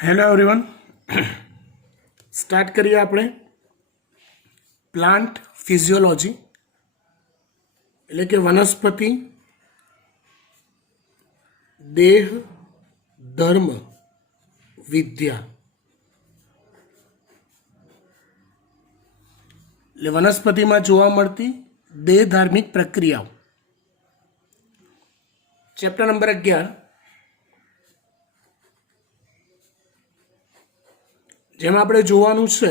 Hello everyone, start કરીએ આપણે plant physiology એટલે કે વનસ્પતિ દેહ ધર્મ વિદ્યા. એટલે વનસ્પતિમાં જોવા મળતી દેહ ધાર્મિક પ્રક્રિયાઓ. ચેપ્ટર નંબર 11, જેમાં આપણે જોવાનું છે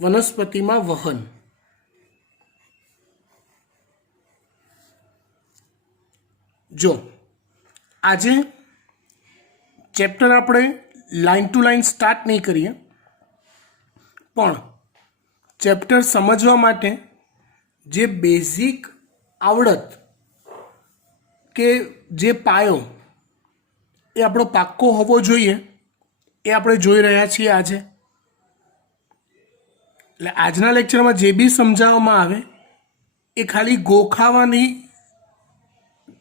વનસ્પતિમાં વહન. જો આજે ચેપ્ટર આપણે લાઈન ટુ લાઈન સ્ટાર્ટ નહીં કરીએ, પણ ચેપ્ટર સમજવા માટે જે બેઝિક આવડત કે જે પાયો એ આપણો પાક્કો હોવો જોઈએ એ આપણે જોઈ રહ્યા છીએ આજે. એટલે આજના લેક્ચરમાં જે બી સમજાવવામાં આવે એ ખાલી ગોખાવાની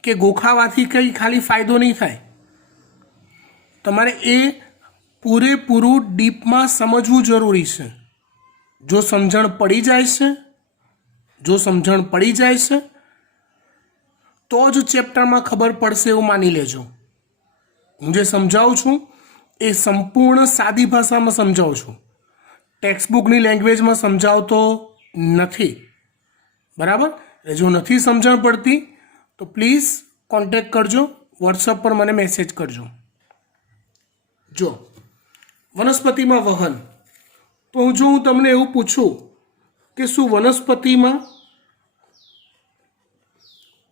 કે ગોખાવાથી કંઈ ખાલી ફાયદો નહીં થાય. તમારે એ પૂરેપૂરું ડીપમાં સમજવું જરૂરી છે. જો સમજણ પડી જાય છે તો જ ચેપ્ટરમાં ખબર પડશે એવું માની લેજો. હું જે સમજાવું છું એ સંપૂર્ણ સાદી ભાષામાં સમજાવું છું, ટેક્સ્ટબુકની લેંગ્વેજમાં સમજાવતો નથી. બરાબર? એટલે જો નથી સમજણ પડતી તો પ્લીઝ કોન્ટેક્ટ કરજો, વોટ્સઅપ પર મને મેસેજ કરજો. જો વનસ્પતિમાં વહન, તો હું તમને એવું પૂછું કે શું વનસ્પતિમાં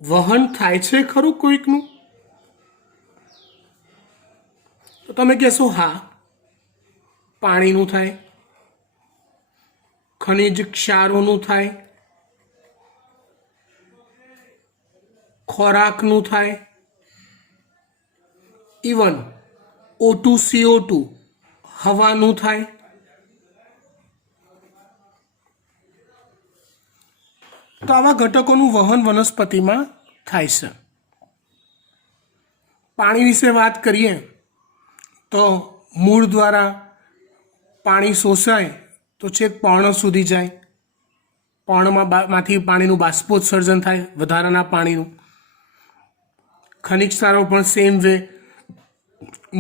વહન થાય છે ખરું કોઈકનું? તો તમે કહેશો હા, પાણીનું થાય, ખનિજ ક્ષારોનું થાય, ખોરાકનું થાય, ઇવન O2 CO2 હવાનું થાય. તો આવા ઘટકોનું વહન વનસ્પતિમાં થાય છે. પાણી વિશે વાત કરીએ તો મૂળ દ્વારા પાણી શોષાય તો છેક પર્ણ સુધી જાય, પર્ણમાંથી પાણીનું બાષ્પોત્સર્જન થાય, વધારાના પાણીનું. ખનિજ ક્ષારો પણ સેમ વે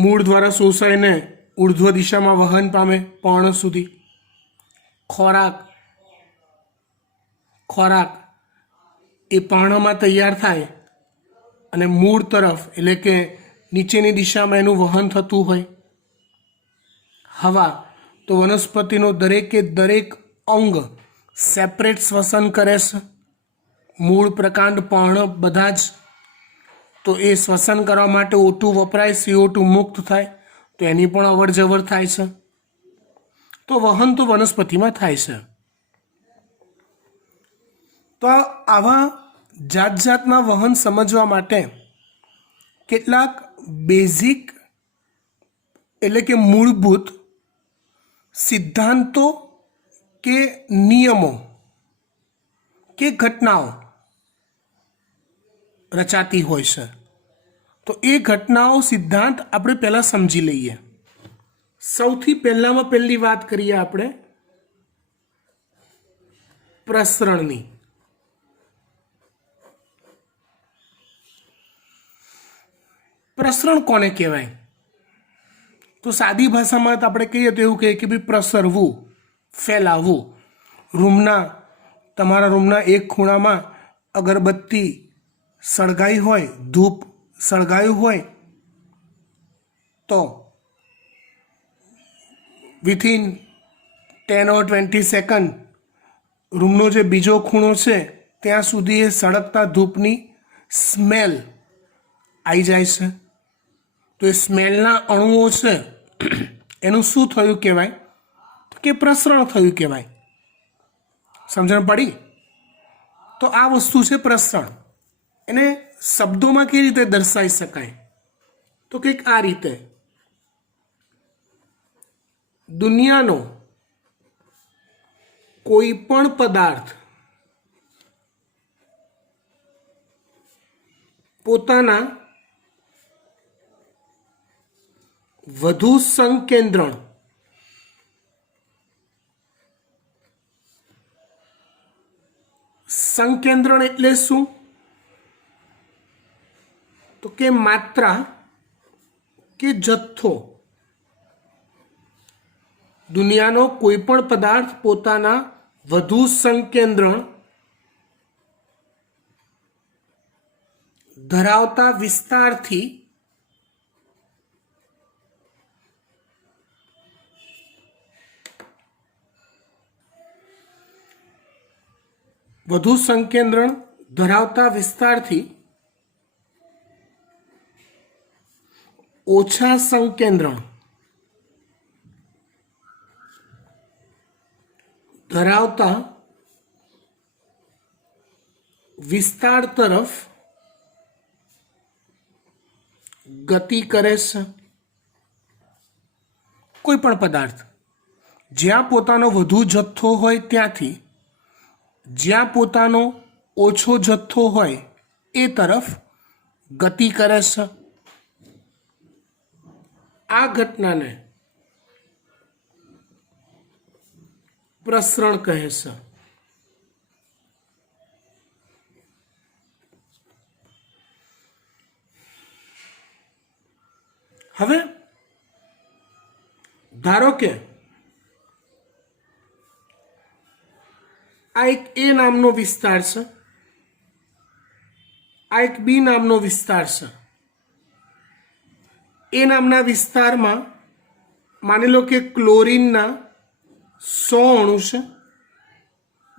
મૂળ દ્વારા શોષાઈને ઉર્ધ્વ દિશામાં વહન પામે પર્ણ સુધી. ખોરાક એ પર્ણમાં તૈયાર થાય અને મૂળ તરફ એટલે કે નીચેની દિશામાં એનું વહન થતું હોય. હવા તો વનસ્પતિનો દરેકે દરેક અંગ સેપરેટ શ્વસન કરે છે, મૂળ પ્રકાંડ પર્ણ બધા જ. તો એ શ્વસન કરવા માટે O2 વપરાય, CO2 મુક્ત થાય, તો એની પણ અવર જવર થાય છે. તો વહન તો વનસ્પતિમાં થાય છે. તો આવા જાતના વહન સમજવા માટે કેટલાક બેઝિક એટલે કે મૂળભૂત સિદ્ધાંતો કે નિયમો કે ઘટનાઓ રચાતી હોય છે. તો એ ઘટનાઓ સિદ્ધાંત આપણે પહેલાં સમજી લઈએ. સૌથી પહેલી વાત કરીએ આપણે પ્રસરણની. પ્રસરણ કોને કહેવાય? તો સાદી ભાષામાં આપણે કહીએ તો એવું કહીએ કે ભાઈ પ્રસરવું, ફેલાવવું. તમારા રૂમના એક ખૂણામાં અગરબત્તી સળગાઈ હોય, ધૂપ સળગાયું હોય, તો વિથિન 10 or 20 સેકન્ડ રૂમનો જે બીજો ખૂણો છે ત્યાં સુધી એ સળગતા ધૂપની સ્મેલ આવી જાય છે. તો એ સ્મેલના અણુઓ છે એનું શું થયું કહેવાય? કે પ્રસરણ થયું કહેવાય. સમજણ પડી? તો આ વસ્તુ છે પ્રસરણ. એને શબ્દોમાં કેવી રીતે દર્શાવી શકાય? તો કંઈક આ રીતે. દુનિયાનો કોઈ પણ પદાર્થ પોતાના વધુ સંકેન્દ્રણ. સંકેન્દ્રણ એટલે શું? તો કે માત્રા કે જથ્થો. દુનિયાનો કોઈ પણ પદાર્થ પોતાના વધુ સંકેન્દ્રણ ધરાવતા વિસ્તારથી ઓછા સંકેન્દ્રણ ધરાવતા વિસ્તાર તરફ ગતિ કરે છે. કોઈ પણ પદાર્થ જ્યાં પોતાનો વધુ જથ્થો હોય ત્યાંથી જ્યાં પોતાનો ઓછો જથ્થો હોય એ તરફ ગતિ કરે છે. આ ઘટનાને પ્રસરણ કહે છે. હવે ધારો કે આ એક એ નામનો વિસ્તાર છે, આ એક બી નામનો વિસ્તાર છે. એ નામના વિસ્તારમાં માની લો કે ક્લોરીનના 100 અણુ છે.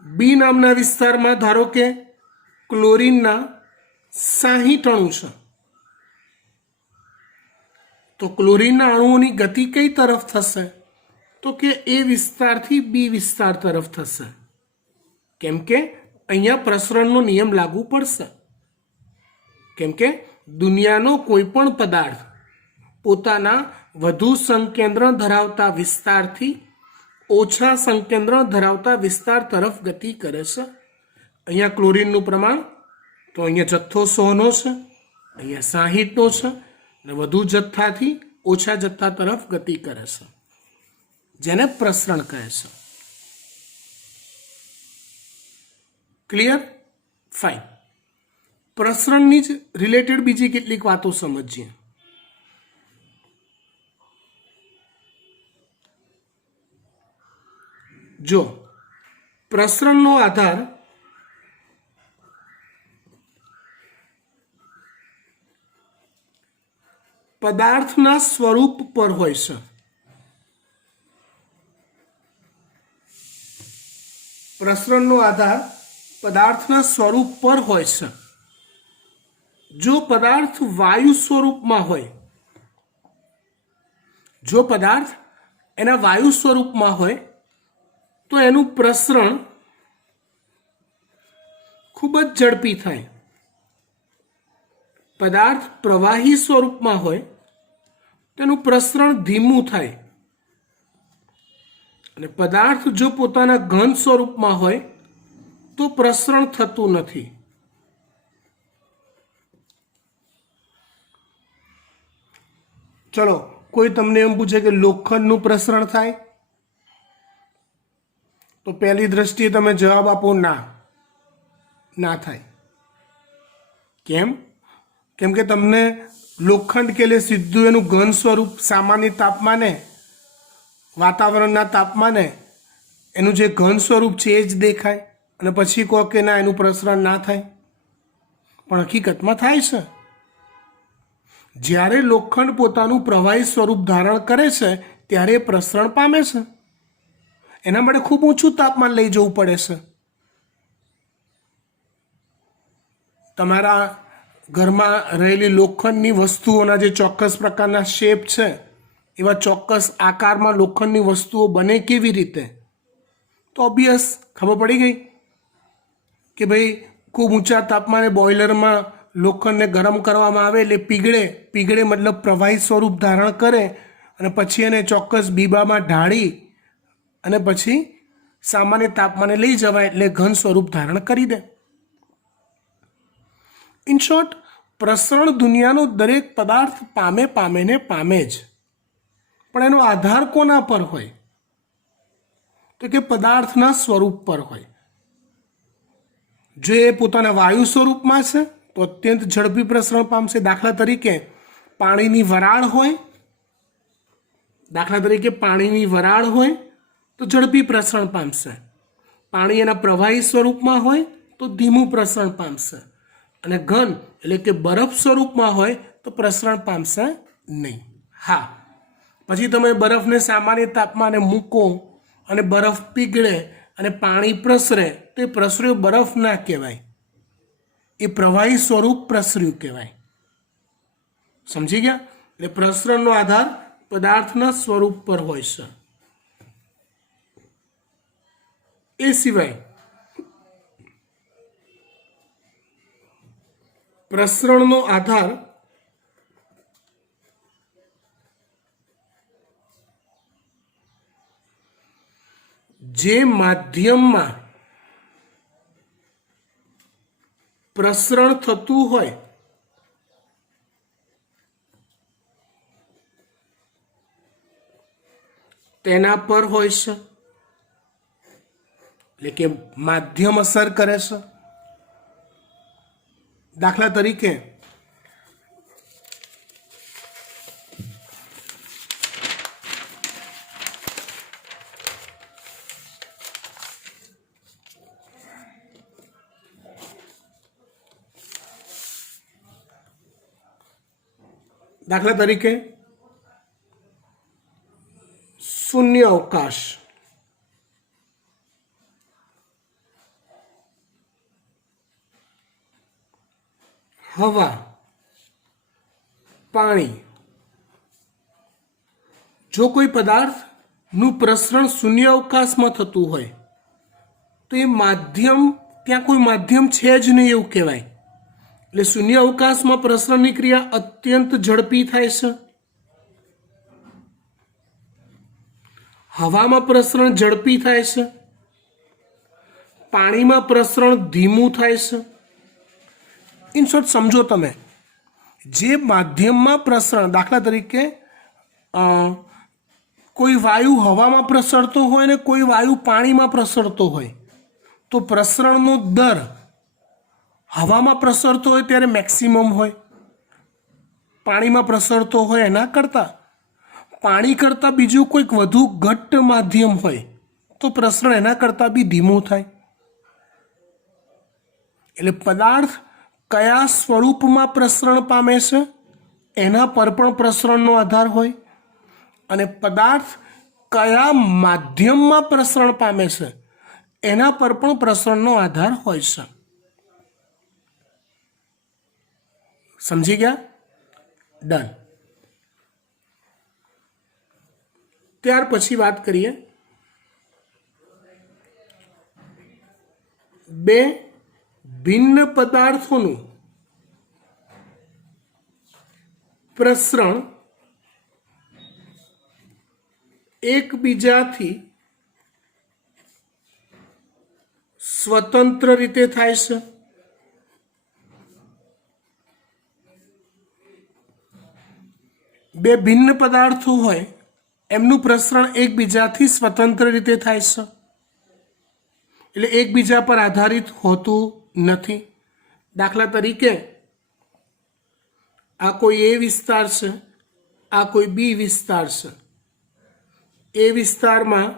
બી નામના વિસ્તારમાં ધારો કે ક્લોરીનના 60 અણુ છે. તો ક્લોરીનના અણુઓની ગતિ કઈ તરફ થશે? તો કે એ વિસ્તારથી બી વિસ્તાર તરફ થશે, કેમ કે અહીંયા પ્રસરણનો નિયમ લાગુ પડશે. કેમ કે દુનિયાનો કોઈ પણ પદાર્થ પોતાના વધુ સંકેન્દ્રણ ધરાવતા વિસ્તારથી ઓછા સંકેન્દ્રણ ધરાવતા વિસ્તાર તરફ ગતિ કરે છે. અહીંયા ક્લોરીનનું પ્રમાણ તો અહીંયા જથ્થો 100નો છે, અહીંયા 60નો છે, અને વધુ જથ્થાથી ઓછા જથ્થા તરફ ગતિ કરે છે, જેને પ્રસરણ કહે છે. ક્લિયર? ફાઇન. પ્રસરણની જ રિલેટેડ બીજી કેટલીક વાતો સમજીએ. જો પ્રસરણનો આધાર પદાર્થના સ્વરૂપ પર હોય છે. પ્રસરણનો આધાર પદાર્થના સ્વરૂપ પર હોય છે. જો પદાર્થ વાયુ સ્વરૂપમાં હોય, જો પદાર્થ એના વાયુ સ્વરૂપમાં હોય તો એનું પ્રસરણ ખૂબ જ ઝડપી થાય. પદાર્થ પ્રવાહી સ્વરૂપમાં હોય તેનું પ્રસરણ ધીમું થાય. અને પદાર્થ જો પોતાના ઘન સ્વરૂપમાં હોય તો પ્રસરણ થતું નથી. ચલો, કોઈ તમને એમ પૂછે કે લોખંડનું પ્રસરણ થાય, તો પહેલી દ્રષ્ટિએ તમે જવાબ આપો ના થાય. કેમ? કેમ કે તમને લોખંડ કે સીધું એનું ઘન સ્વરૂપ સામાન્ય તાપમાને, વાતાવરણના તાપમાને એનું જે ઘન સ્વરૂપ છે એ જ દેખાય, અને પછી કહો કે ના, એનું પ્રસરણ ના થાય. પણ હકીકતમાં થાય છે. જ્યારે લોખંડ પોતાનું પ્રવાહી સ્વરૂપ ધારણ કરે છે ત્યારે પ્રસરણ પામે છે. એના માટે ખૂબ ઊંચું તાપમાન લઈ જવું પડે છે. તમારા ઘરમાં રહેલી લોખંડની વસ્તુઓના જે ચોક્કસ પ્રકારના શેપ છે, એવા ચોક્કસ આકારમાં લોખંડની વસ્તુઓ બને કેવી રીતે? તો ઓબ્વિયસ ખબર પડી ગઈ કે ભાઈ ખૂબ ઊંચા તાપમાને બોઇલરમાં લોખંડને ગરમ કરવામાં આવે એટલે પીગળે મતલબ પ્રવાહી સ્વરૂપ ધારણ કરે, અને પછી એને ચોક્કસ બીબામાં ઢાળી અને પછી સામાન્ય તાપમાને લઈ જવાય એટલે ઘન સ્વરૂપ ધારણ કરી દે. ઇન શોર્ટ, પ્રસરણ દુનિયાનો દરેક પદાર્થ પામે જ. પણ એનો આધાર કોના પર હોય? તો કે પદાર્થના સ્વરૂપ પર હોય. જો એ પોતાના વાયુ સ્વરૂપમાં છે તો અત્યંત ઝડપી પ્રસરણ પામશે. દાખલા તરીકે પાણીની વરાળ હોય, તો ઝડપી પ્રસરણ પામશે. પાણી એના પ્રવાહી સ્વરૂપમાં હોય તો ધીમું પ્રસરણ પામશે. અને ઘન એટલે કે બરફ સ્વરૂપમાં હોય તો પ્રસરણ પામશે નહીં. હા, પછી તમે બરફને સામાન્ય તાપમાને મૂકો અને બરફ પીગળે અને પાણી પ્રસરે તો એ પ્રસર્યો બરફ ના કહેવાય, એ પ્રવાહી સ્વરૂપ પ્રસર્યું કહેવાય. સમજી ગયા? એટલે પ્રસરણનો આધાર પદાર્થના સ્વરૂપ પર હોય છે. એ સિવાય પ્રસરણનો આધાર જે માધ્યમમાં પ્રસરણ થતું હોય તેના પર હોય છે. એટલે કે માધ્યમ અસર કરે છે. દાખલા તરીકે શૂન્ય અવકાશ, હવા, પાણી. જો કોઈ પદાર્થનું પ્રસરણ શૂન્ય અવકાશમાં થતું હોય તો એ માધ્યમ, ત્યાં કોઈ માધ્યમ છે જ નહીં એવું કહેવાય. એટલે શૂન્ય અવકાશમાં પ્રસરણની ક્રિયા અત્યંત ઝડપી થાય છે. હવામાં પ્રસરણ ઝડપી થાય છે. પાણીમાં પ્રસરણ ધીમું થાય છે. ઇન શોર્ટ સમજો તમે, જે માધ્યમમાં પ્રસરણ, દાખલા તરીકે કોઈ વાયુ હવામાં પ્રસરતો હોય ને કોઈ વાયુ પાણીમાં પ્રસરતો હોય તો પ્રસરણનો દર હવામાં પ્રસરતો હોય ત્યારે મેક્સિમમ હોય, પાણીમાં પ્રસરતો હોય એના કરતાં, પાણી કરતાં બીજું કોઈક વધુ ઘટ્ટ માધ્યમ હોય તો પ્રસરણ એના કરતાં બી ધીમું થાય. એટલે પદાર્થ કયા સ્વરૂપમાં પ્રસરણ પામે છે એના પર પણ પ્રસરણનો આધાર હોય, અને પદાર્થ કયા માધ્યમમાં પ્રસરણ પામે છે એના પર પણ પ્રસરણનો આધાર હોય છે. સમજી ગયા? ડન. ત્યાર પછી વાત કરીએ બે ભિન્ન પદાર્થોનું પ્રસરણ એકબીજાથી સ્વતંત્ર રીતે થાય છે. બે ભિન્ન પદાર્થો હોય એમનું પ્રસરણ એકબીજાથી સ્વતંત્ર રીતે થાય છે. એટલે એકબીજા પર આધારિત હોતું નથી. દાખલા તરીકે આ કોઈ એ વિસ્તાર છે, આ કોઈ બી વિસ્તાર છે. એ વિસ્તારમાં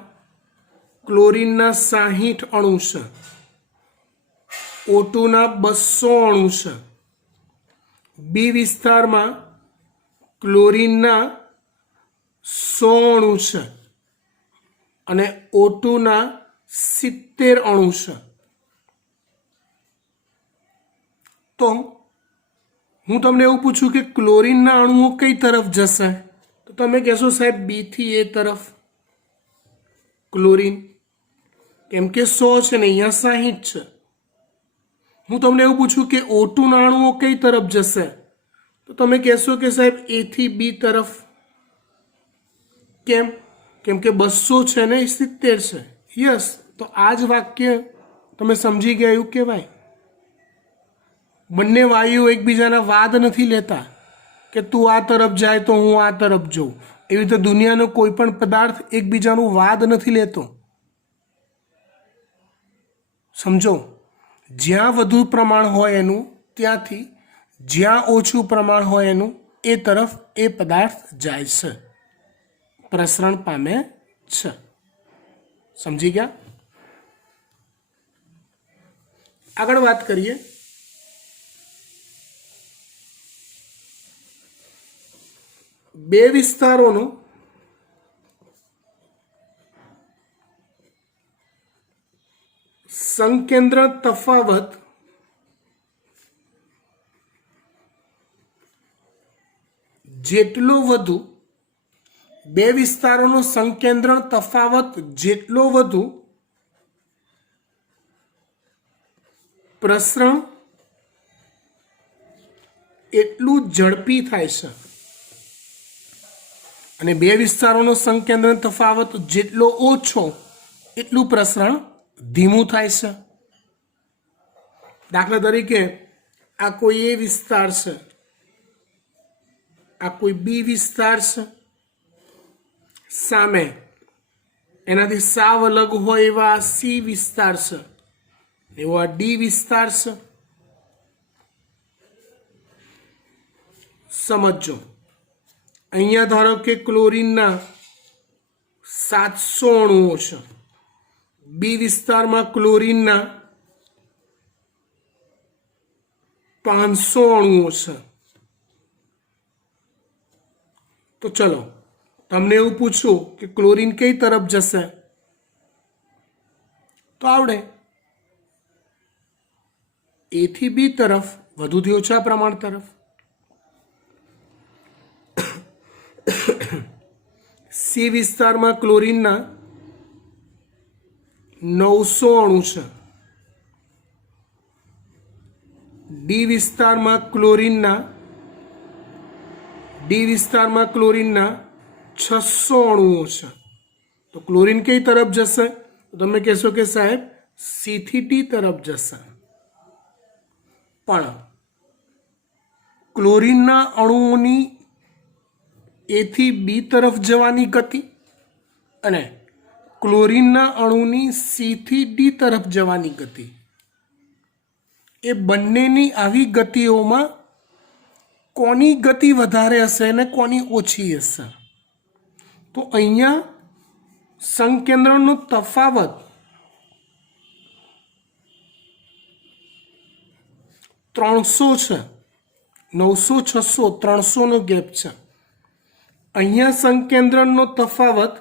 ક્લોરીનના 60 અણુ છે, O2ના 200 અણુ છે. બી વિસ્તારમાં ક્લોરીનના 100 અણુ છે અને O2ના 70 અણુ છે. તો હું તમને એવું પૂછું કે ક્લોરીનના અણુઓ કઈ તરફ જશે તો તમે કહેશો સાહેબ બી થી એ તરફ ક્લોરીન, કેમ કે 100 છે ને અહીંયા 60 છે. હું તમને એવું પૂછું કે O2ના અણુઓ કઈ તરફ જશે તો તમે કહેશો કે સાહેબ એ થી બી તરફ. કેમ? કેમ કે 200 છે ને 70 છે. યસ, તો આ જ વાક્ય તમે સમજી ગયા એવું કહેવાય. બંને વાયુઓ એકબીજાના વાદ નથી લેતા કે તું આ તરફ જાય તો હું આ તરફ જઉં. એવી રીતે દુનિયાનો કોઈ પણ પદાર્થ એકબીજાનું વાદ નથી લેતો. સમજો, જ્યાં વધુ પ્રમાણ હોય એનું ત્યાંથી જ્યાં ઓછું પ્રમાણ હોય એનું એ તરફ એ પદાર્થ જાય છે, પ્રસરણ પામે છે. સમજી ગયા? આગળ વાત કરીએ. બે વિસ્તારોનો સંકેન્દ્ર તફાવત જેટલો વધુ, બે વિસ્તારોનો સંકેન્દ્રણ તફાવત જેટલો વધુ, પ્રસરણ એટલું ઝડપી થાય છે. અને બે વિસ્તારોનો સંકેન્દ્રણ તફાવત જેટલો ઓછો એટલું પ્રસરણ ધીમું થાય છે. દાખલા તરીકે આ કોઈ એ વિસ્તાર છે, આ કોઈ બી વિસ્તાર છે, સામે એનાથી સાવ અલગ હોય એવા સી વિસ્તાર છે, એવો આ ડી વિસ્તાર છે. સમજો, અહીંયા ધારો કે ક્લોરીનના 700 અણુઓ છે, બી વિસ્તારમાં ક્લોરીનના 500 અણુઓ છે. તો ચલો, તમને એવું પૂછું કે ક્લોરીન કઈ તરફ જશે, તો આવડે એ થી બી તરફ, વધુથી ઓછા પ્રમાણ તરફ. સી વિસ્તારમાં ક્લોરીનના 900 અણુ છે, ડી વિસ્તારમાં ક્લોરીનના 600 અણુઓ છે. તો ક્લોરીન કઈ તરફ જશે? તો તમે કહેશો કે સાહેબ સી થી ડી તરફ જશે. પણ ક્લોરીનના અણુઓની એ થી બી તરફ જવાની ગતિ અને ક્લોરીનના અણુની સી થી ડી તરફ જવાની ગતિ, એ બંનેની આવી ગતિઓમાં કોની ગતિ વધારે હશે અને કોની ઓછી હશે? તો અહીંયા સંકેન્દ્રણનો તફાવત 300 છે. 900 600 300નો ગેપ છે. અહીંયા સંકેન્દ્રણનો તફાવત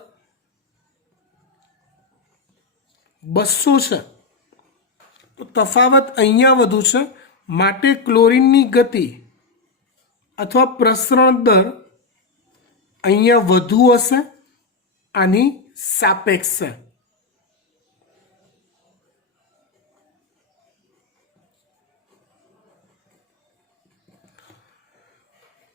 200 છે. તો તફાવત અહીંયા વધુ છે, માટે ક્લોરીનની ગતિ અથવા પ્રસરણ દર અહીંયા વધુ હશે, આની સાપેક્ષ છે.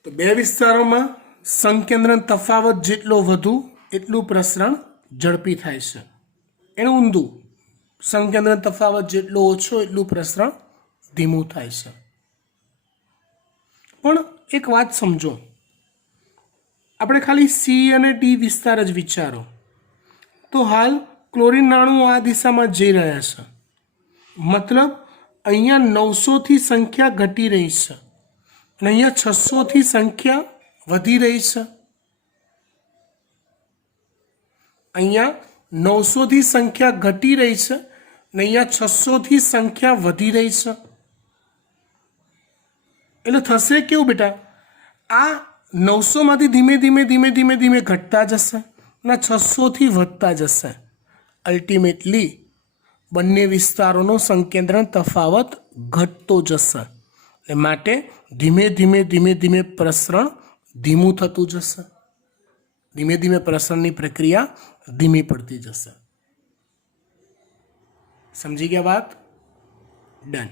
તો બે વિસ્તારોમાં સંકેન્દ્રણ તફાવત જેટલો વધુ એટલું પ્રસરણ ઝડપી થાય છે. એનું ઊંધું, સંકેન્દ્રણ તફાવત જેટલો ઓછો એટલું પ્રસરણ ધીમું થાય છે. પણ એક વાત સમજો, આપણે ખાલી સી અને ડી વિસ્તાર જ વિચારો તો હાલ ક્લોરીન અણુ આ દિશામાં જઈ રહ્યા છે, મતલબ અહીંયા 900 થી સંખ્યા ઘટી રહી છે અને અહીંયા 600 થી સંખ્યા વધી રહી છે. અહીંયા 900 થી સંખ્યા ઘટી રહી છે અને અહીંયા 600 થી સંખ્યા વધી રહી છે. એટલે થશે કેવું બેટા, આ 900 માંથી ધીમે ધીમે ઘટતા જશે અને 600 થી વધતા જશે. અલ્ટિમેટલી બંને વિસ્તારોનો સંકેન્દ્રણ તફાવત ઘટતો જશે. માટે ધીમે ધીમે પ્રસરણ ધીમું થતું જશે. ધીમે ધીમે પ્રસરણની પ્રક્રિયા ધીમી પડતી જશે. સમજી ગયા વાત? ડન.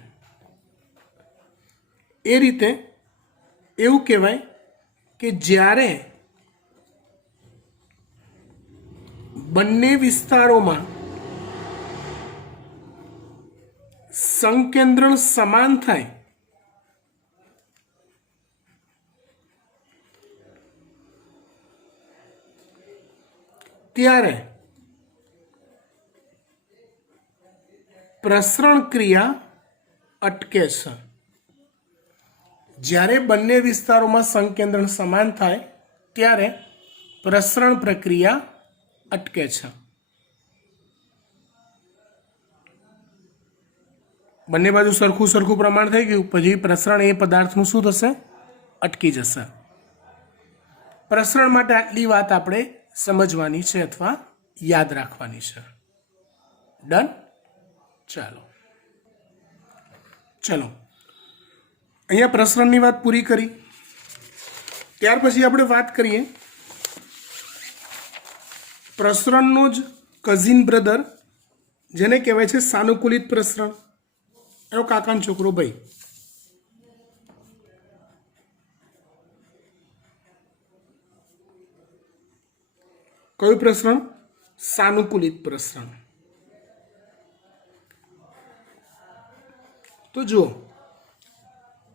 એ રીતે એવું કહેવાય કે જ્યારે બંને વિસ્તારોમાં સંકેન્દ્રણ સમાન થાય ત્યારે પ્રસરણ ક્રિયા અટકે છે। જ્યારે બંને વિસ્તારોમાં સંકેન્દ્રણ સમાન થાય ત્યારે પ્રસરણ પ્રક્રિયા અટકે છે। બંને બાજુ સરખું સરખું પ્રમાણ થઈ ગયું પછી પ્રસરણ એ પદાર્થનું શું થશે? અટકી જશે। પ્રસરણ માટે આટલી વાત આપણે સમજવાની છે અથવા યાદ રાખવાની છે। ડન? ચાલો અહીંયા પ્રસરણની વાત પૂરી કરી। ત્યાર પછી આપણે વાત કરીએ પ્રસરણનો જ કઝિન બ્રધર જેને કહેવાય છે સાનુકૂલિત પ્રસરણ। એનો કાકાનો છોકરો ભાઈ। કયું પ્રસરણ? સાનુકૂલિત પ્રસરણ। તો જુઓ,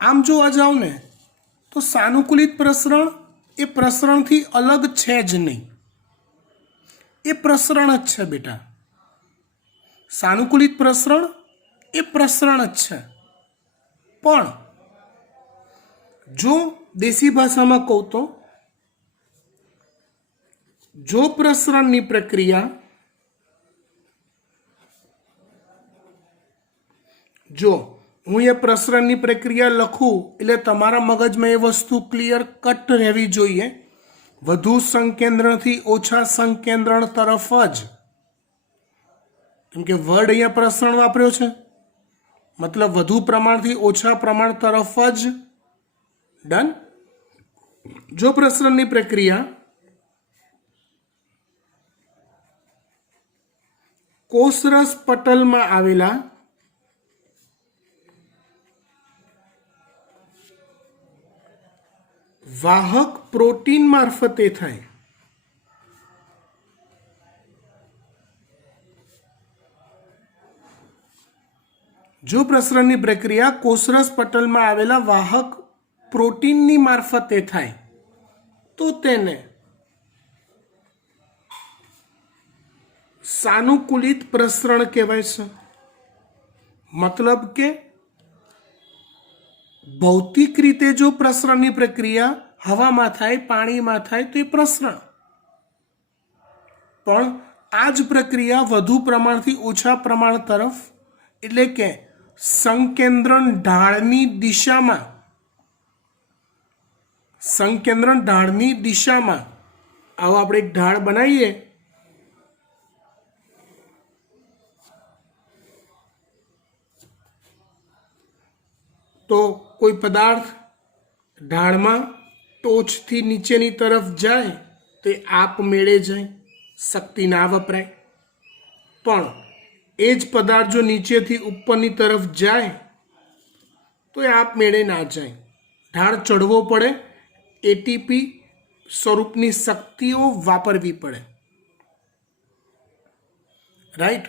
આમ જોવા જાવ ને તો સાનુકૂલિત પ્રસરણ એ પ્રસરણથી અલગ છે જ નહીં, એ પ્રસરણ જ છે બેટા। સાનુકૂલિત પ્રસરણ એ પ્રસરણ જ છે, પણ જો દેશી ભાષામાં કહું તો જો પ્રસરણની પ્રક્રિયા જો હું એ પ્રસરણની પ્રક્રિયા લખું એટલે તમારા મગજમાં એ વસ્તુ ક્લિયર કટ રહેવી જોઈએ, વધુ સંકેન્દ્રણથી ઓછા સંકેન્દ્રણ તરફ જ, કેમ કે વર્ડ અહીંયા પ્રસરણ વાપર્યો છે મતલબ વધુ પ્રમાણથી ઓછા પ્રમાણ તરફ જ। ડન? જો પ્રસરણની પ્રક્રિયા કોષરસ પટલમાં આવેલા વાહક પ્રોટીન મારફતે થાય જો પ્રસરણની પ્રક્રિયા કોષરસ પટલમાં આવેલા વાહક પ્રોટીનની મારફતે થાય તો તેને સાનુકૂલિત પ્રસરણ કહેવાય છે। મતલબ કે ભૌતિક રીતે જો પ્રસરણની પ્રક્રિયા હવામાં થાય, પાણીમાં થાય તો એ પ્રસરણ, પણ આ જ પ્રક્રિયા વધુ પ્રમાણથી ઓછા પ્રમાણ તરફ એટલે કે સંકેન્દ્રણ ઢાળની દિશામાં આવો આપણે એક ઢાળ બનાવીએ તો કોઈ પદાર્થ ઢાળમાં ટોચથી નીચેની તરફ જાય તો એ આપમેળે જાય, શક્તિ ના વપરાય, પણ એ જ પદાર્થ જો નીચેથી ઉપરની તરફ જાય તો એ આપમેળે ના જાય, ઢાળ ચડવો પડે, એટીપી સ્વરૂપની શક્તિઓ વાપરવી પડે। રાઈટ?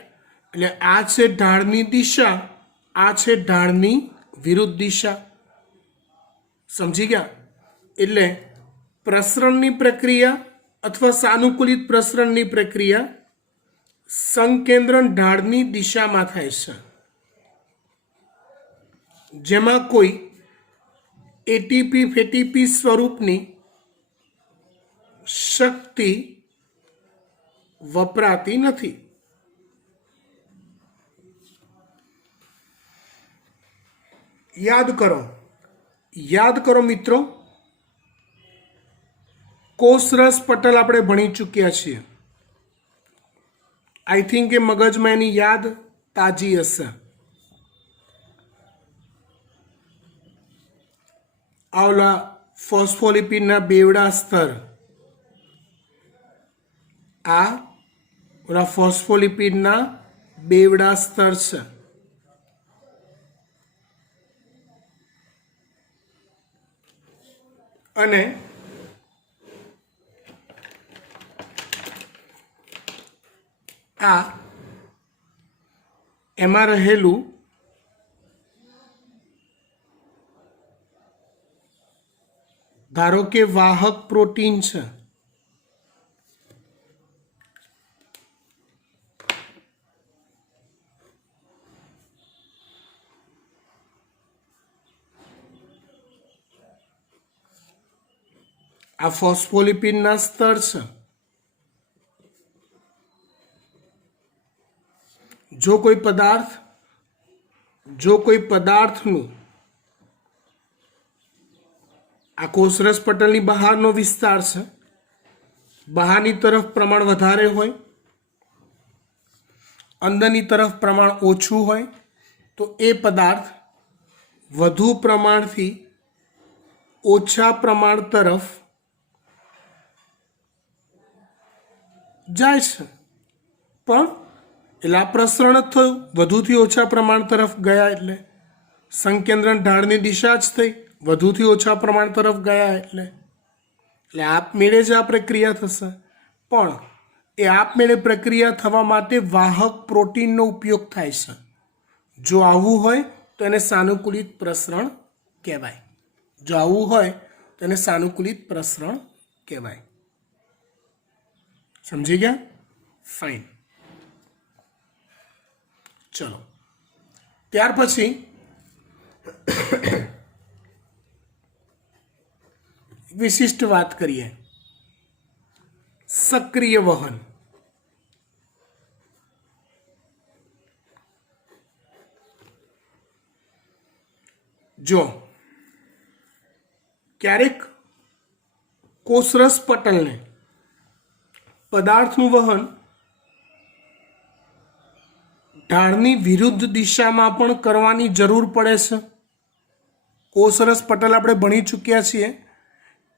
એટલે આ છે ઢાળની દિશા, આ છે ઢાળની વિરુદ્ધ દિશા। સમજી ગયા? એટલે પ્રસરણની પ્રક્રિયા અથવા સાનુકૂલિત પ્રસરણની પ્રક્રિયા સંકેન્દ્રણ ઢાળની દિશામાં થાય છે, જેમાં કોઈ એટીપી ફેટીપી સ્વરૂપની શક્તિ વપરાતી નથી। યાદ કરો મિત્રો, કોષરસ પટલ આપણે ભણી ચૂક્યા છીએ। આઈ થિંક એ મગજમાં એની યાદ તાજી હશે। આવલા ફોસ્ફોલિપિડના બેવડા સ્તર, આ ઓલા ફોસ્ફોલિપિડના બેવડા સ્તર છે। અને આ એમાં રહેલું ધારો કે વાહક પ્રોટીન છે, આ ફોસ્ફોલિપિડના સ્તર છે. જો કોઈ પદાર્થનું આ કોષરસ પટલની બહારનો વિસ્તાર છે, બહારની તરફ પ્રમાણ વધારે હોય, અંદરની તરફ પ્રમાણ ઓછું હોય, તો એ પદાર્થ વધુ પ્રમાણથી ઓછા પ્રમાણ તરફ જાય છે. પણ એટલે આ પ્રસરણ જ થયું, વધુથી ઓછા પ્રમાણ તરફ ગયા એટલે સંકેન્દ્રણ ઢાળની દિશા જ થઈ, વધુથી ઓછા પ્રમાણ તરફ ગયા એટલે આપમેળે જ આ પ્રક્રિયા થશે. પણ એ આપમેળે પ્રક્રિયા થવા માટે વાહક પ્રોટીનનો ઉપયોગ થાય છે. જો આવું હોય તો એને સાનુકૂલિત પ્રસરણ કહેવાય. જો આવું હોય તો એને સાનુકૂલિત પ્રસરણ કહેવાય. સમજી ગયા? ફાઇન. ચલો, ત્યાર પછી વિશિષ્ટ વાત કરીએ. સક્રિય વહન. જો ક્યારેક કોષરસ પટલને પદાર્થનું વહન ઢાળની વિરુદ્ધ દિશામાં પણ કરવાની જરૂર પડે છે. કોષરસ પટલ આપણે ભણી ચૂક્યા છીએ,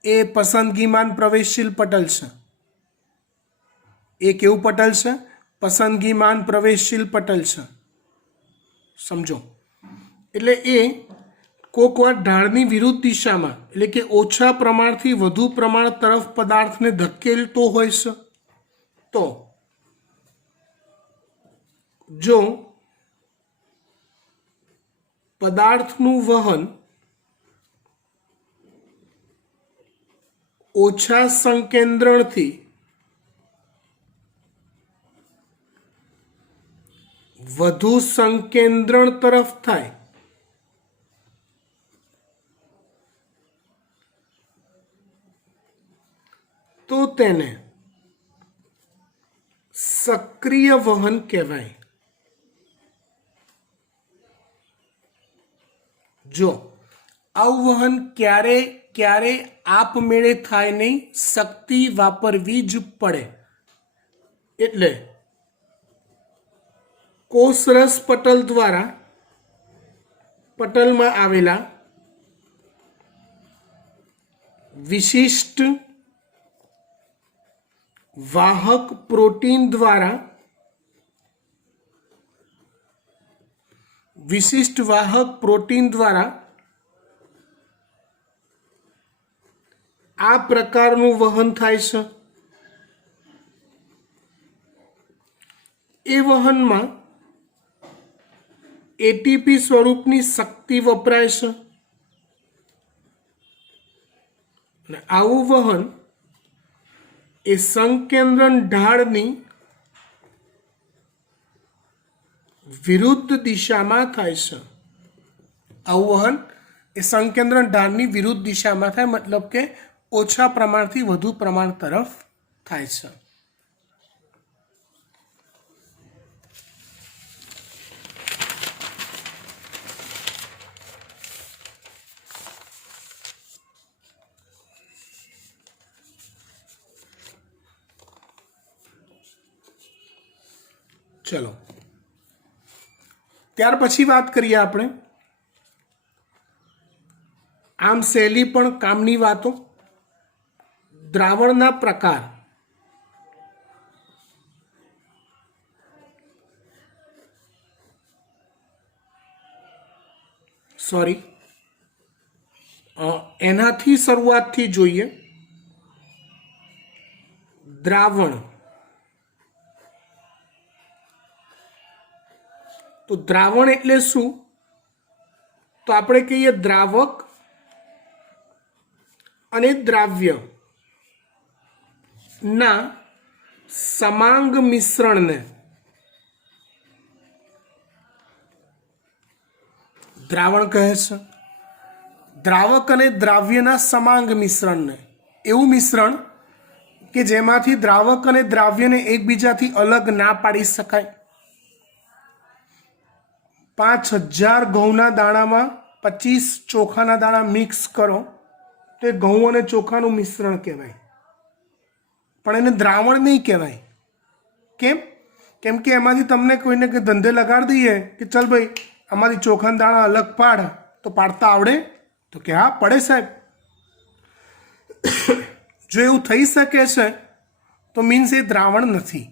એ પસંદગીમાન પ્રવેશશીલ પટલ છે. એ કેવું પટલ છે? પસંદગીમાન પ્રવેશશીલ પટલ છે. સમજો, એટલે એ કોક વાર ઢાળની વિરુદ્ધ દિશામાં એટલે કે ઓછા પ્રમાણથી વધુ પ્રમાણ તરફ પદાર્થને ધકેલતો હોય છે. તો જો પદાર્થનું વહન ઓછા સંકેન્દ્રણથી વધુ સંકેન્દ્રણ તરફ થાય તો તેને સક્રિય વહન કહેવાય. જો આવું વહન ક્યારે આપમેળે થાય નહીં, શક્તિ વાપરવી જ પડે. એટલે કોષરસ પટલ દ્વારા પટલમાં આવેલા વિશિષ્ટ વાહક પ્રોટીન દ્વારા આ પ્રકારનું વહન થાય છે. એ વહનમાં એટીપી સ્વરૂપની શક્તિ વપરાય છે. અને આવું વહન એ સંકેન્દ્રણ ઢાળની વિરુદ્ધ દિશામાં થાય છે. આવું વહન એ સંકેન્દ્રણ ઢાળની વિરુદ્ધ દિશામાં થાય, મતલબ કે ઓછા પ્રમાણથી વધુ પ્રમાણ તરફ થાય છે. ચલો, ત્યાર પછી વાત કરીએ આપણે આમ સહેલી પણ કામની વાતો. દ્રાવણના પ્રકાર. એનાથી શરૂઆતથી જોઈએ. દ્રાવણ. તો દ્રાવણ એટલે શું? તો આપણે કહીએ દ્રાવક અને દ્રાવ્ય ના સમાંગ મિશ્રણને દ્રાવણ કહે છે. દ્રાવક અને દ્રાવ્યના સમાંગ મિશ્રણને એવું મિશ્રણ કે જેમાંથી દ્રાવક અને દ્રાવ્યને એકબીજાથી અલગ ના પાડી શકાય. 5000 ઘઉંના દાણામાં 25 ચોખાના દાણા મિક્સ કરો તો એ ઘઉં અને ચોખાનું મિશ્રણ કહેવાય, પણ એને દ્રાવણ નહીં કહેવાય. કેમ? કેમ કે એમાંથી તમને કોઈને કે ધંધે લગાડી દઈએ કે ચલ ભાઈ આમાંથી ચોખાના દાણા અલગ પાડ, તો પાડતા આવડે? તો કે હા પડે સાહેબ. જો એવું થઈ શકે છે તો મીન્સ એ દ્રાવણ નથી,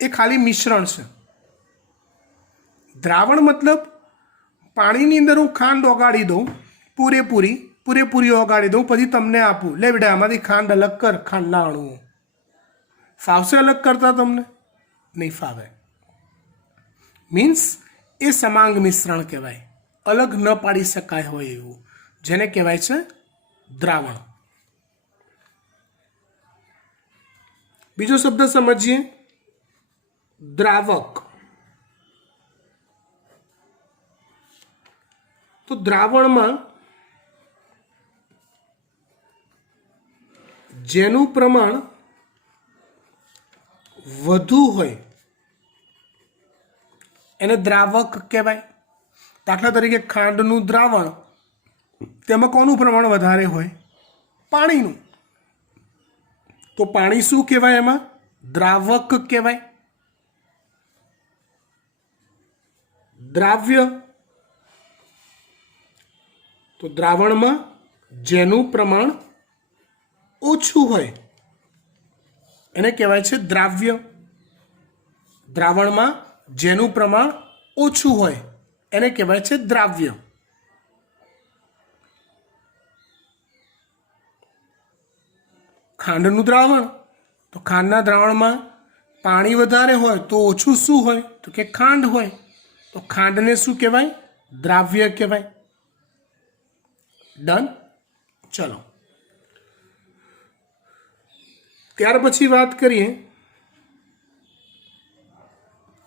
એ ખાલી મિશ્રણ છે. દ્રાવણ મતલબ પાણીની અંદર હું ખાંડ ઓગાળી દઉં, પૂરેપૂરી ઓગાળી દઉં, પછી તમને આપું, લે બેટા આમાંથી ખાંડ અલગ કર, ખાંડના અણુઓ. ફાવશે અલગ કરતા? તમને નહીં ફાવે. મીન્સ એ સમાંગ મિશ્રણ કહેવાય, અલગ ન પાડી શકાય હોય એવું, જેને કહેવાય છે દ્રાવણ. બીજો શબ્દ સમજીએ, દ્રાવક. તો દ્રાવણમાં જેનું પ્રમાણ વધુ હોય એને દ્રાવક કહેવાય. દાખલા તરીકે ખાંડનું દ્રાવણ, તેમાં કોનું પ્રમાણ વધારે હોય? પાણીનું. તો પાણી શું કહેવાય? એમાં દ્રાવક કહેવાય. દ્રાવ્ય, તો દ્રાવણમાં જેનું પ્રમાણ ઓછું હોય એને કહેવાય છે દ્રાવ્ય. દ્રાવણમાં જેનું પ્રમાણ ઓછું હોય એને કહેવાય છે દ્રાવ્ય. ખાંડનું દ્રાવણ, તો ખાંડના દ્રાવણમાં પાણી વધારે હોય તો ઓછું શું હોય? તો કે ખાંડ હોય. તો ખાંડને શું કહેવાય? દ્રાવ્ય કહેવાય. ડન. ચલો ત્યાર પછી વાત કરીએ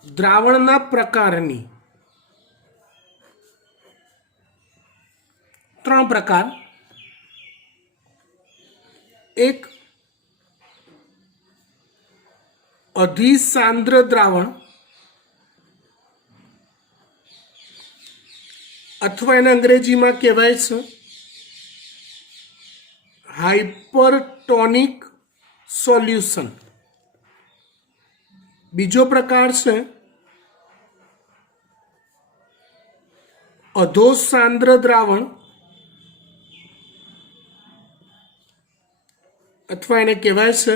દ્રાવણના પ્રકારની. 3 પ્રકાર. એક અધિસાંદ્ર દ્રાવણ, અથવા એને અંગ્રેજીમાં કહેવાય છે હાઇપરટોનિક સોલ્યુશન. બીજો પ્રકાર છે અધોસાંદ્ર દ્રાવણ, અથવા એને કહેવાય છે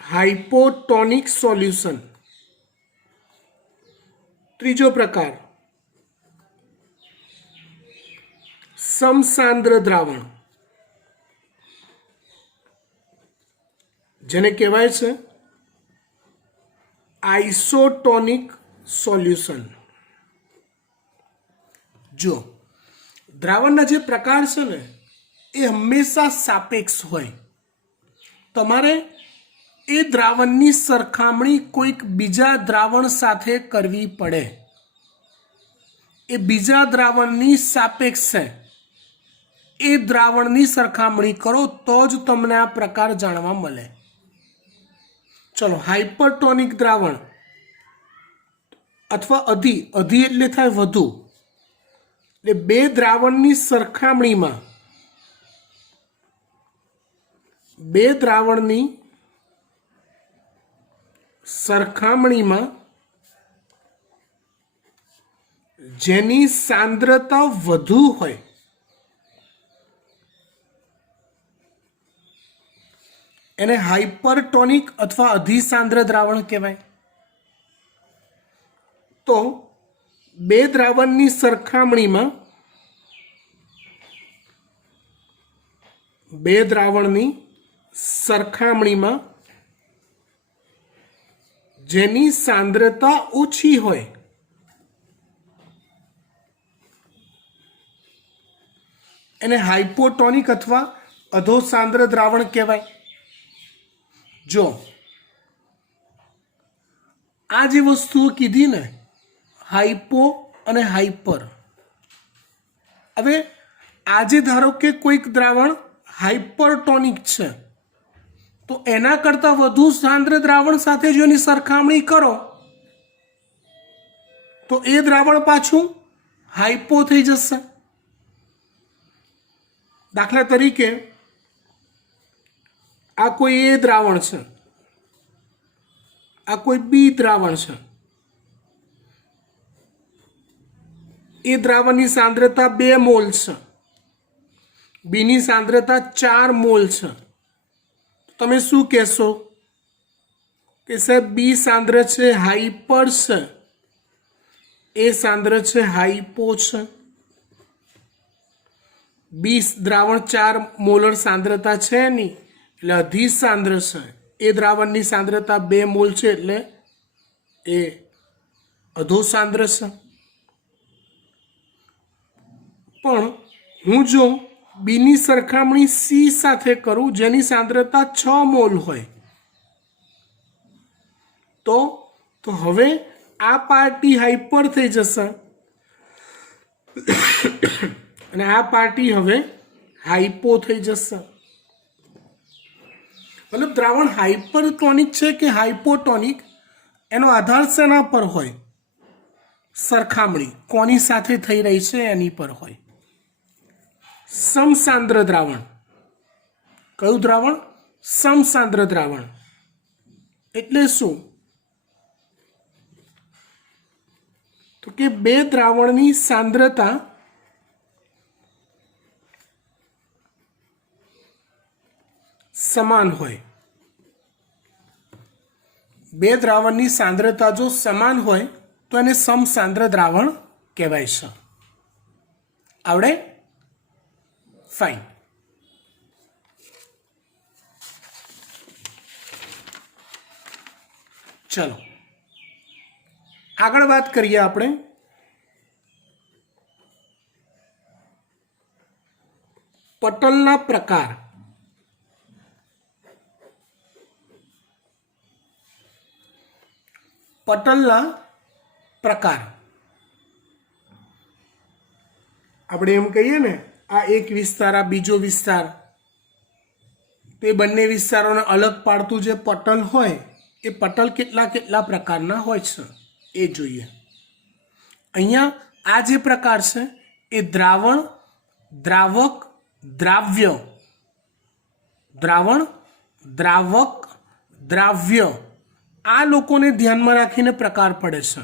હાઇપોટોનિક સોલ્યુશન. ત્રીજો પ્રકાર સમસાંદ્ર દ્રાવણ, જેને કહેવાય છે આઇસોટોનિક સોલ્યુશન. જો દ્રાવણના જે પ્રકાર છે ને એ હંમેશા સાપેક્ષ હોય. તમારે એ દ્રાવણની સરખામણી કોઈક બીજા દ્રાવણ સાથે કરવી પડે. એ બીજા દ્રાવણની સાપેક્ષ છે, એ દ્રાવણની સરખામણી કરો તો જ તમને આ પ્રકાર જાણવા મળે. ચલો, હાઇપરટોનિક દ્રાવણ અથવા અધિ એટલે થાય વધુ. એટલે બે દ્રાવણની સરખામણીમાં જેની સાંદ્રતા વધુ હોય એને હાઇપરટોનિક અથવા અધિસાંદ્ર દ્રાવણ કહેવાય. તો બે દ્રાવણની સરખામણીમાં જેની સાંદ્રતા ઓછી હોય એને હાઇપોટોનિક અથવા અધોસાંદ્ર દ્રાવણ કહેવાય. જો આ જે વસ્તુઓ કીધી ને, હાઇપો અને હાઇપર, હવે આજે ધારો કે કોઈક દ્રાવણ હાઇપરટોનિક છે, તો એના કરતાં વધુ સાંદ્ર દ્રાવણ સાથે જો એની સરખામણી કરો તો એ દ્રાવણ પાછું હાઇપો થઈ જશે. દાખલા તરીકે આ કોઈ એ દ્રાવણ છે, આ કોઈ બી દ્રાવણ છે. એ દ્રાવણની સાંદ્રતા 2 મોલ છે, બીની સાંદ્રતા 4 મોલ છે. તમે શું કહેશો કે સાહેબ બી સાંદ્ર છે, હાઇપર છે, એ સાંદ્ર છે, હાઇપો છે. બી દ્રાવણ 4 મોલર સાંદ્રતા છે નહીં, એટલે અધિસાંદ્ર છે. એ દ્રાવણની સાંદ્રતા 2 મોલ છે, એટલે એ અધોસાંદ્ર છે. પણ હું જો બીની સરખામણી સી સાથે કરું જેની સાંદ્રતા 6 મોલ હોય તો હવે આ પાર્ટી હાઇપર થઈ જશે અને આ પાર્ટી હવે હાઇપો થઈ જશે. મતલબ દ્રાવણ હાઇપરટોનિક છે કે હાઇપોટોનિક એનો આધાર શેના પર હોય? સરખામણી કોની સાથે થઈ રહી છે એની પર હોય. સમસાંદ્ર દ્રાવણ, કયું દ્રાવણ? સમસાંદ્ર દ્રાવણ એટલે શું? તો કે બે દ્રાવણની સાંદ્રતા સમાન હોય. બે દ્રાવણની સાંદ્રતા જો સમાન હોય તો એને સમસાંદ્ર દ્રાવણ કહેવાય છે. આવડે? ફાઇન. ચલો આગળ વાત કરીએ આપણે પટલના પ્રકાર. પટલના પ્રકાર આપણે એમ કહીએ ને, આ એક વિસ્તાર, આ બીજો વિસ્તાર, તે બંને વિસ્તારોને અલગ પાડતું જે પટલ હોય એ પટલ કેટલા કેટલા પ્રકારના હોય છે એ જોઈએ. અહીંયા આ જે પ્રકાર છે એ દ્રાવણ, દ્રાવક, દ્રાવ્ય, દ્રાવણ, દ્રાવક, દ્રાવ્ય, આ લોકોને ધ્યાનમાં રાખીને પ્રકાર પડે છે.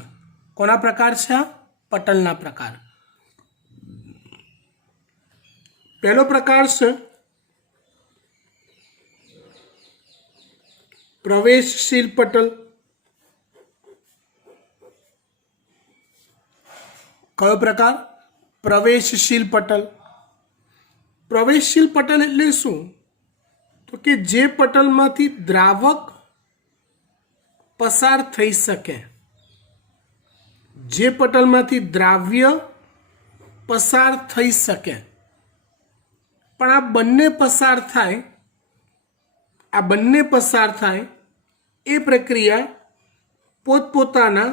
કોના પ્રકાર છે? આ પટલના પ્રકાર. પહેલો પ્રકાર છે પ્રવેશશીલ પટલ. કયો પ્રકાર? પ્રવેશશીલ પટલ. પ્રવેશશીલ પટલ એટલે શું? તો કે જે પટલમાંથી દ્રાવક પસાર થઈ શકે, જે પટલમાંથી દ્રાવ્ય પસાર થઈ શકે, પણ આ બંને પસાર થાય, આ બંને પસાર થાય એ પ્રક્રિયા પોતપોતાના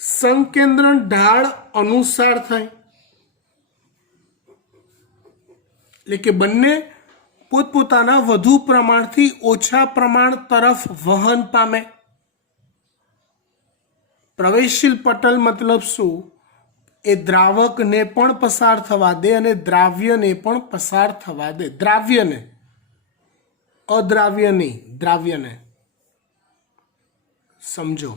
સંકેન્દ્રણ ઢાળ અનુસાર થાય. એટલે કે બંને પોતપોતાના વધુ પ્રમાણથી ઓછા પ્રમાણ તરફ વહન પામે. પ્રવેશશીલ પટલ મતલબ શું? એ દ્રાવકને પણ પસાર થવા દે અને દ્રાવ્યને પણ પસાર થવા દે. દ્રાવ્યને, અદ્રાવ્ય નહીં, દ્રાવ્યને. સમજો.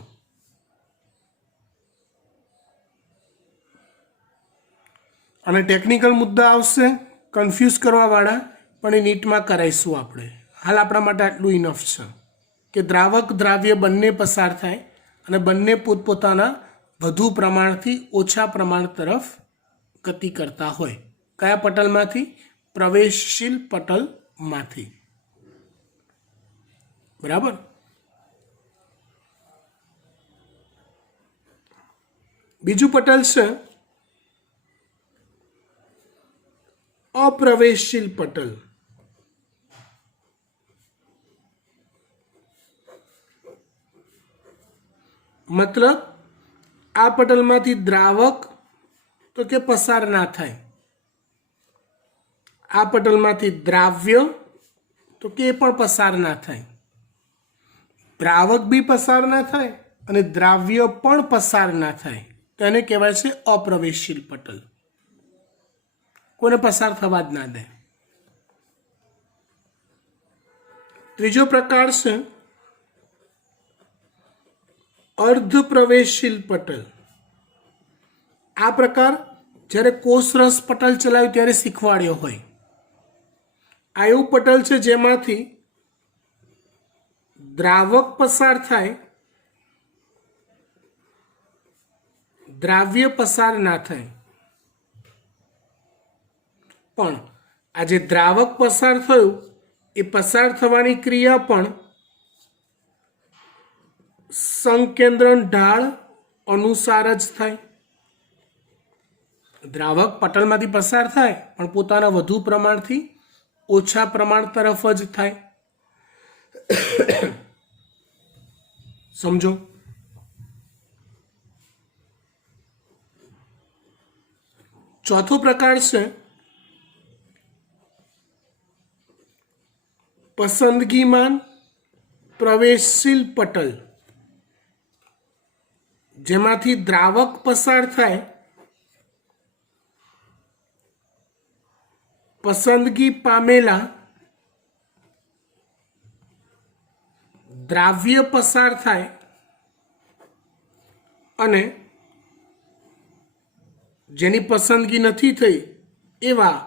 અને ટેકનિકલ મુદ્દા આવશે કન્ફ્યુઝ કરવા વાળા, પણ એ નીટમાં કરાઈશું આપણે. હાલ આપણા માટે આટલું ઇનફ છે કે દ્રાવક દ્રાવ્ય બંને પસાર થાય અને બંને પોતપોતાના વધુ પ્રમાણથી ઓછા પ્રમાણ તરફ ગતિ કરતા હોય. કયા પટલમાંથી? પ્રવેશશીલ પટલમાંથી. બરાબર. બીજું પટલ છે અપ્રવેશશીલ પટલ. મતલબ આ પટલમાંથી દ્રાવક તો કે પસાર ના થાય, આ પટલમાંથી દ્રાવ્ય તો કે પણ પસાર ના થાય, દ્રાવક બી પસાર ના થાય અને દ્રાવ્ય પણ પસાર ના થાય, તેને કહેવાય છે અપ્રવેશશીલ પટલ. કોઈને પસાર થવા જ ના દે. ત્રીજો પ્રકાર છે અર્ધ પ્રવેશશીલ પટલ. આ પ્રકાર જ્યારે કોષરસ પટલ ચલાવ્યું ત્યારે શીખવાડ્યો હોય. આ એવું પટલ છે જેમાંથી દ્રાવક પસાર થાય, દ્રાવ્ય પસાર ના થાય. પણ આ જે દ્રાવક પસાર થયું એ પસાર થવાની ક્રિયા પણ સંકેન્દ્રણ ઢાળ અનુસાર જ થાય. દ્રાવક પટલમાંથી પસાર થાય પણ પોતાના વધુ પ્રમાણથી ઓછા પ્રમાણ તરફ જ થાય. સમજો. ચોથો પ્રકાર છે પસંદગીમાન પ્રવેશશીલ પટલ, જેમાંથી દ્રાવક પસાર થાય, પસંદગી પામેલા દ્રાવ્ય પસાર થાય અને જેની પસંદગી નથી થઈ એવા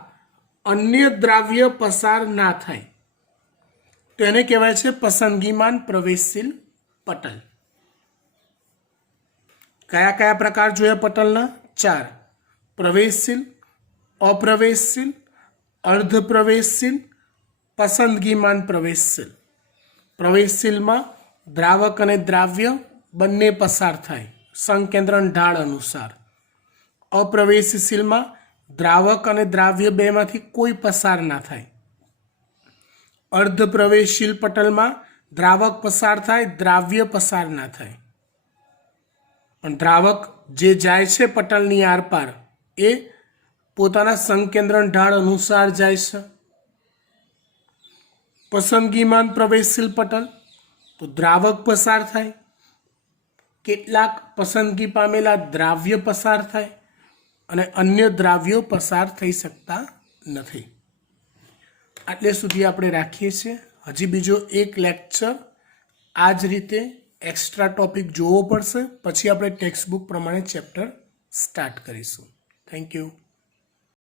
અન્ય દ્રાવ્ય પસાર ના થાય, તેને કહેવાય છે પસંદગીમાન પ્રવેશશીલ પટલ. કયા કયા પ્રકાર જોયા પટલના? 4: પ્રવેશશીલ, અપ્રવેશશીલ, અર્ધ પ્રવેશશીલ, પસંદગીમાન પ્રવેશશીલ. પ્રવેશશીલમાં દ્રાવક અને દ્રાવ્ય બંને પસાર થાય સંકેન્દ્રણ ઢાળ અનુસાર. અપ્રવેશશીલમાં દ્રાવક અને દ્રાવ્ય બેમાંથી કોઈ પસાર ના થાય. અર્ધ પ્રવેશશીલ પટલમાં દ્રાવક પસાર થાય, દ્રાવ્ય પસાર ના થાય. પણ દ્રાવક જે જાય છે પટલની આરપાર એ પોતાના સંકેન્દ્રણ ઢાળ અનુસાર જાય છે. પસંદગીમાન પ્રવેશશીલ પટલ તો દ્રાવક પસાર થાય, કેટલાક પસંદગી પામેલા દ્રાવ્ય પસાર થાય અને અન્ય દ્રાવ્યો પસાર થઈ શકતા નથી. આટલે સુધી આપણે રાખીએ છીએ. હજી બીજો એક લેક્ચર આ જ રીતે એક્સ્ટ્રા ટોપિક જોવો પડશે, પછી આપણે ટેક્સ્ટ બુક પ્રમાણે ચેપ્ટર સ્ટાર્ટ કરીશું. Thank you.